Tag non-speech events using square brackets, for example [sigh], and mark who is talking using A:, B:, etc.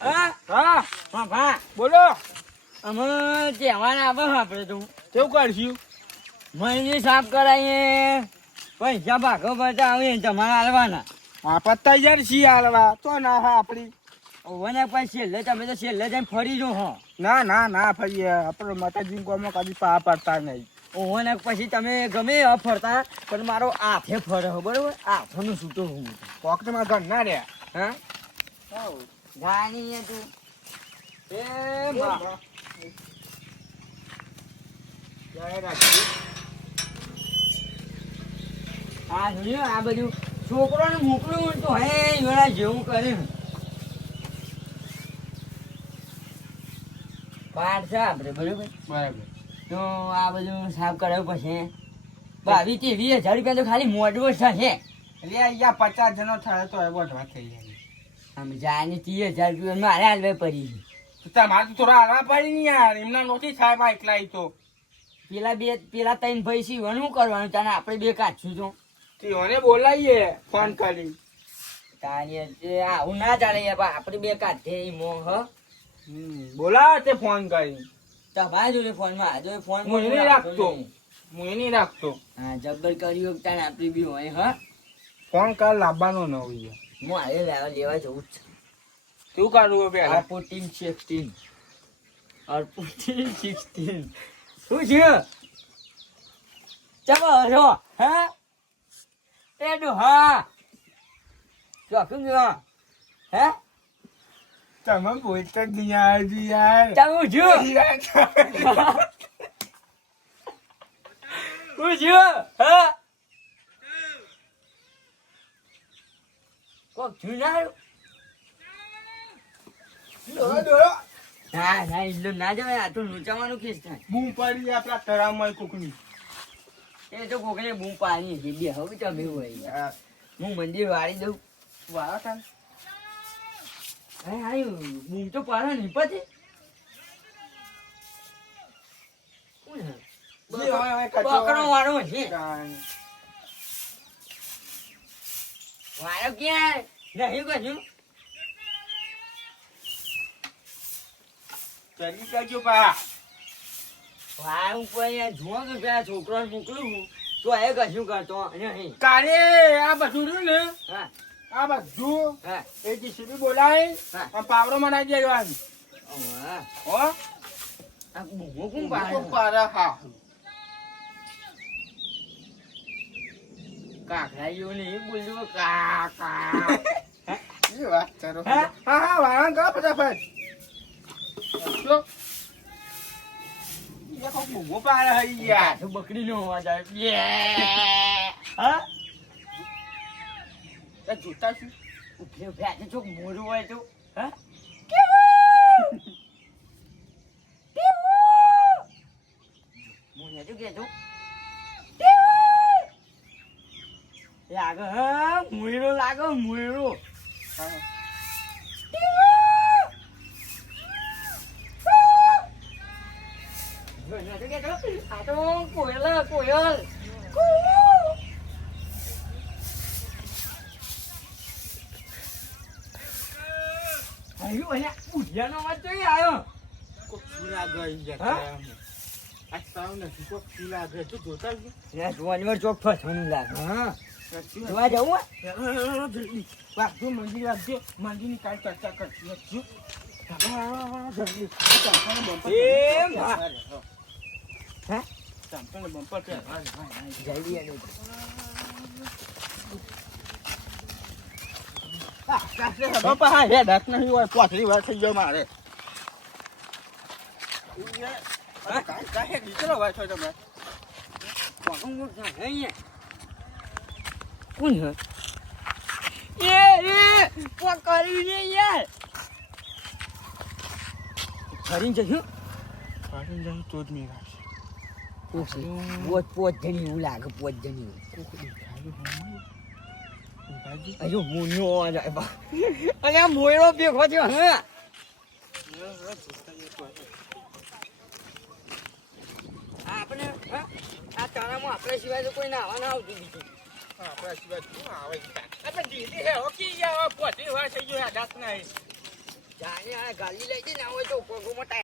A: હા?
B: હા
A: હા ભા
B: બોલો.
A: અમે તહેવાર આવે આપણે તો.
B: કેવું કરશું
A: મહિને સાફ કરાવીએ પૈસા ભાગો પડતા આવીએ તમારે હાલવાના.
B: હા પત્તા સી હાલવા? તો ના હા આપણી
A: ઓવને પછી છેલ્લે તમે તો છેલ્લે જઈને ફરી જો હો.
B: ના ના ના ફરી આપણે માતાજી કોમો કદી પા પડતા નહીં.
A: ઓવને પછી તમે ગમે ફરતા પણ મારો હાથે ફરે બરોબર? હાથોનું છૂટો હું
B: પોકેટમાં ઘર ના રહ્યા.
A: હા? જાણી તું. એ બા. આ જોયું આ બધું? છોકરોને મોકલું તો હે જોડા જેવું કરે. પાઠ છે આપણે બરોબર?
B: બરાબર.
A: તો આ બધું સાફ કરાવ્યું પછી. બાવીસ ત્રેવીસ હજાર રૂપિયા તો ખાલી મોડવો થશે.
B: એટલે અહીંયા પચાસ જણો થાય તો એ બોધવા થઈ જાય.
A: જાય ત્રીસ હજાર રૂપિયા મારે હાલવે પડી
B: તમારે તો થોડા હાલવા પડી ને યાર એમના નથી થાયમાં એકલા તો.
A: પેલા બે પેલા ત્રણ ભાઈ છે શું કરવાનું? તાને આપણે બે કાઢશું તો
B: તેઓને બોલાવીએ ફોન કરી.
A: તારે આવું ના ચાલે આપણે બે કાઢે મો હ?
B: બોલાવે તે ફોન કરી.
A: તમારા જોડે ફોનમાં આ ફોન
B: હું નહીં રાખતો. હું નહીં રાખતો.
A: હા જબ્બર કર્યું તાને આપણી બી હોય હ?
B: ફોન કર લાવવાનો ન હોય
A: હું હારે લેવા લેવા જવું જ છે.
B: શું કરવું પેલા
A: અર્પોટીન સિક્સટીન અર્પોટીન સિક્સટીન શું છે? ચાલો હરો હા? એ ડો હા. ચોકું ગયો હે?
B: તમે બોલતા જ નહીં આવડ્યું યાર.
A: ચાલું છું. [laughs] શું છે હા? કોક જુનારું
B: દોડો, દોડો.
A: ના ના એટલું ના જવાય આ તો લૂંચાવાનું કેસ થાય.
B: બૂમ પડી આપણા તળાવમાં કોકની.
A: એ તો કોકને બૂમ પાણી છે બે હવે તમે હોય. હું. મંદિર વાળી દઉં.
B: વાળો થાય
A: અરે આયું બૂમ તો પાડો નહીં પછી બકરો વાળો. છે. વાળો ક્યાં? નહીં કશું
B: ચડી જજો પા
A: હું કોઈ જોવા તો પેલા છોકરાને મોકલું હું. તો એ કશું કરતો? નહીં
B: કાલે આ બધું રહ્યું ને
A: હા.
B: આ બધું
A: હા.
B: એ જીસીબી બોલાય
A: હા.
B: પાવડો મનાઈ દેવાનું.
A: હા
B: હો?
A: આ બૂમો કોણ
B: કોણ
A: પાડે
B: હા
A: કાકડાઈઓ ને બોલ્યું કાકા
B: એ વાત કરો?
A: હા?
B: હા વાળા કરો ફટાફટ. જો કોક
A: તો બકરી નો અવાજ આવે. યે!
B: જોતા છું
A: ચોક મોરું હોય તો. હા? મને તો કહેતો લાગે હ? મુયરો લાગે મુયરો. કોયલ કોયલ. અહીંયા ઉઠિયાનો અવાજ તો આવ્યો?
B: ગઈ
A: હા?
B: આ નથી કોક ફૂલા ગઈ તું જોતા
A: જોવાની ચોક ફસવાનું લાગે
B: હા.
A: જોવા જવું?
B: જલ્દી વાગજો મંદિર વાગજો મંદિરની કાલ ચર્ચા કરશું વાગજો. પોથરી વાર થઈ ગયો મારે. હા, કાંઈ- નીચેનો વાર થયો તમે.
A: કોણ છે? છે? એ એ પકડ્યું ને યાર ફરીને જશું
B: પાડીને જાય તો જ મેળ આવશે.
A: પોત પોત જણી એવું લાગે પોત.
B: ઉભાજી.
A: અયો મુનો આ મોયરો ભેગો થયો હા આપણે હા? આ તારામાં આપણા સિવાય તો કોઈ નાવા ના આવતું બીજું
B: આપણા સિવાય શું આવે? આપણે દીદી હે, ઓકી ગયા, પોથરી વાર થઈ ગયો, હાથ નહીં.
A: જાણે આ ગાલી લઈ જઈને આવે તો પગોમાં